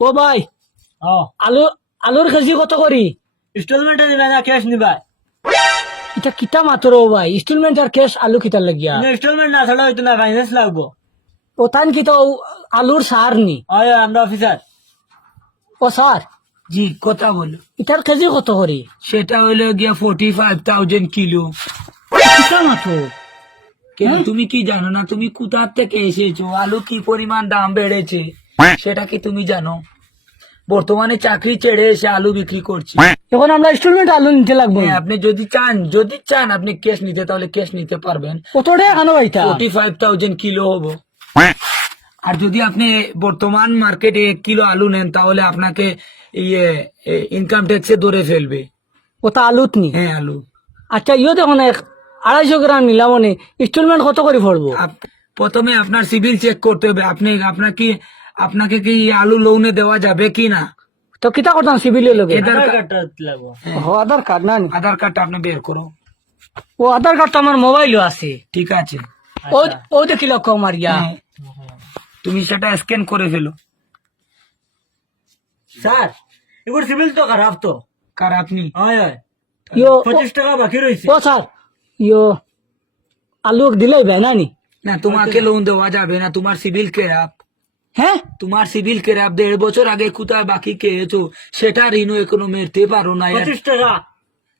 ও ভাই, ও আলুর কেজি কত করি? ইনস্টলমেন্টে নিবা না ক্যাশ নিবা? এটা কিতা মাত্র ও ভাই, ইনস্টলমেন্ট আর ক্যাশ আলু কিতার লাগিয়া? ইনস্টলমেন্ট না ছাড়া হইতো না, ফাইন্যান্স লাগবো। ও তান কিতা আলুর সার নি? হয় আমরা অফিসার। ও স্যার, জি কথা বলো। এটার কেজি কত করি? সেটা হলো গিয়া 45,000 কিলো। কিতা মাত্র? কেন হ্যাঁ? তুমি কি জানো না? তুমি কোথা থেকে এসেছো? আলু কি পরিমাণ দাম বেড়েছে সেটা কি তুমি জানো? বর্তমানে চাকরি ছেড়ে এসে আলু বিক্রি করছি। এখন আমরা ইনস্টলমেন্ট আলু নিতে লাগবো। হ্যাঁ, আপনি যদি চান আপনি ক্যাশ নিতে, তাহলে ক্যাশ নিতে পারবেন। কত টাকা কেন ভাইটা? 45,000 কিলো হবো। আর যদি আপনি বর্তমান মার্কেটে 1 কিলো আলু নেন, তাহলে আপনাকে ইনকাম ট্যাক্সে ধরে ফেলবে। ওটা আলুত নি? হ্যাঁ, আলু। আচ্ছা, ইয়ে দেখুন 250 গ্রাম নিলাম, মানে ইনস্টলমেন্ট কত করে পড়বো? প্রথমে আপনার সিভিল চেক করতে হবে। আপনাকে কি আলু লোনে দেওয়া যাবে কি না? তো কিতা করতাম সিভিলের লগে? আধার আধার কার্ড। কার্ডটা লাগবো। ও আধার কার্ড না নি? আধার কার্ডটা আপনি বের করো। ও আধার কার্ড তো আমার মোবাইলও আছে। ঠিক আছে। ও ও দেখিল কম আর ইয়া। হ্যাঁ, তুমি সেটা স্ক্যান করে ফেলো। স্যার, এবার সিভিল তো খারাপ তো। কার আপনি? হয় হয়, ইয়ো 25 টাকা বাকি রয়েছে। ও স্যার, ইয়ো আলু দিলেই বে না নি? না, তোমাকে লোন দেওয়া যাবে না, তোমার সিভিল খারাপ। হ্যাঁ, তোমার সিভিল খারাপ। 1.5 বছর আগে কোথায় বাকি খেয়েছো সেটা ঋণও এখনো মেরতে পারো না। 25 টাকা।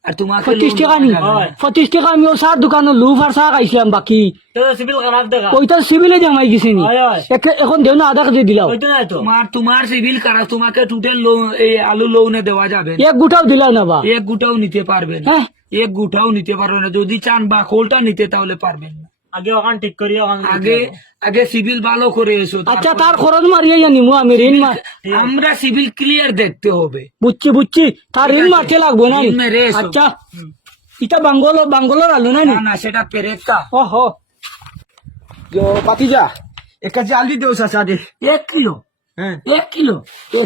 আর তোমাকে 25 loan টাকা দেওয়া নি? যাবে না। হয়। 25 টাকা আমি ও স্যার দোকানে লুফ আর চা খাইছিলাম বাকি। তো সিভিল খারাপ দেখা। ওইটা সিভিলে জমাই গেছে নি? হয় হয়, এখন দেও না, আধা কেজি দিলাও। হইতো না তো। তোমার সিভিল খারাপ, তোমাকে টোটাল এই আলু লোনে দেওয়া যাবে না। এক গুটাও দিলাও না বা? এক গুটাও নিতে পারবেন না। হ্যাঁ, এক গুটাও নিতে পারবেন না। যদি চান বা খোলটা নিতে, তাহলে পারবেন না। আগে ওখান ঠিক করি, ওখান আগে সিভিল ভালো করে এসো। আচ্ছা, তারপর তার খরচ মারিয়ে জানিমু আমি ঋণ আমরা সিভিল ক্লিয়ার দেখতে হবে। বুঝছি, তার ঋণ মারতে লাগবো না নি? ঋণ মেরে এসো। আচ্ছা, ইটা বাঙ্গলোর আলু না নি? না, সেটা পেরেকটা। ওহো, পাতিজা এক কেজি আলু দেও চাচা দে। 1 কিলো? হ্যাঁ, 1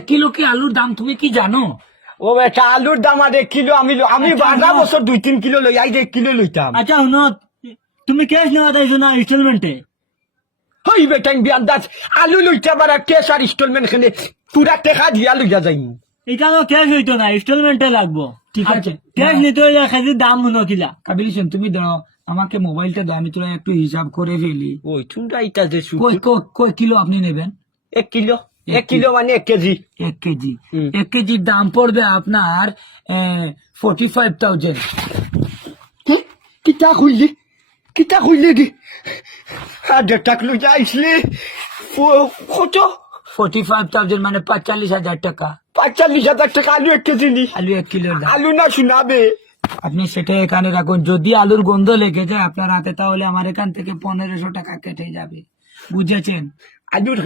কিলো কি আলুর দাম তুমি কি জানো? ও বেটা আলুর দাম আর 1 কিলো আমি 12 বছর 2-3 কিলো লই, আই 1 কিলো লইতাম। আচ্ছা শুনো, তুমি ক্যাশ নেওয়া যাইছো না ইনস্টলমেন্টে? হই বেটাইন বিয়ান্দাজ আলু লইতে পারা কেস আর ইনস্টলমেন্ট খেলে পুরা টেকা দিয়া লইয়া যাই। এটা তো ক্যাশ হইতো না, ইনস্টলমেন্টে লাগবো। ঠিক আছে, ক্যাশ নিতে হইলে খালি দাম শুনো কিলা। কাবিল হোসেন, তুমি দাও আমাকে মোবাইলটা দাও, আমি তোরা একটু হিসাব করে ফেলি। ওই চুনটা ইটা যে কয় কিলো আপনি নেবেন? 1 কিলো 1 কিলো মানে 1 কেজি। 1 কেজি। 1 কেজির দাম পড়বে আপনার 45,000। কিতা খুললি দি আর টাক লইয়া আইসলি কত 45,000 মানে 45,000 টাকা। 45,000 টাকা আলু 1 কেজি নি? আলু 1 কিলোর দাম। আলু না শোনাবে। আপনি সেটা এখানে রাখুন। যদি আলুর গন্ধ লেগে যায় আপনার হাতে, তাহলে আমার এখান থেকে 1500 টাকা কেটে যাবে। বুঝেছেন? আলুর